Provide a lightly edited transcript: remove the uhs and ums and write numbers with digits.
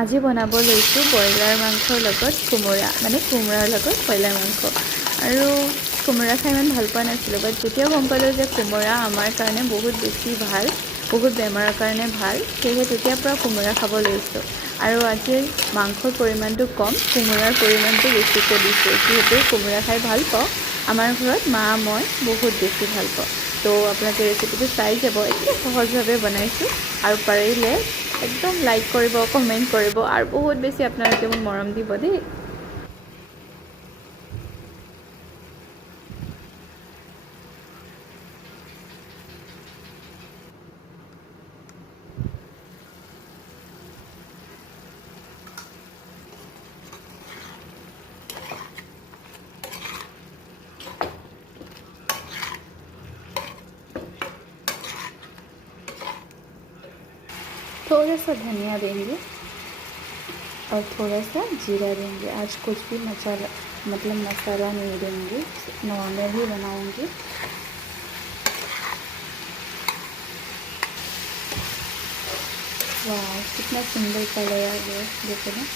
আজি বনাব লৈছোঁ ব্ৰইলাৰ মাংসৰ লগত কোমোৰা, মানে কোমোৰাৰ লগত ব্ৰইলাৰ মাংস। আৰু কোমোৰা খাই ইমান ভাল পোৱা নাছিলোঁ, বাট যেতিয়া গম পালোঁ যে কোমোৰা আমাৰ কাৰণে বহুত বেছি ভাল, বহুত বেমাৰৰ কাৰণে ভাল, সেয়েহে তেতিয়াৰ পৰা কোমোৰা খাব লৈছোঁ। আৰু আজি মাংসৰ পৰিমাণটো কম, কোমোৰাৰ পৰিমাণটো বেছিকৈ দিছোঁ, যিহেতু কোমোৰা খাই ভাল পাওঁ। আমাৰ ঘৰত মা মই বহুত বেছি ভাল পাওঁ। তো আপোনালোকে ৰেচিপিটো চাই যাব, এতিয়া সহজভাৱে বনাইছোঁ। আৰু পাৰিলে একদম লাইক কৰিব, কমেণ্ট কৰিব, আৰু বহুত বেছি আপোনালোকে মোক মৰম দিব দেই। थोड़ा सा धनिया देंगे और थोड़ा सा जीरा देंगे। आज कुछ भी मसाला नहीं देंगे, नॉर्मल ही बनाऊंगी। वाह, कितना सुंदर कलर आ गया, देखो ना।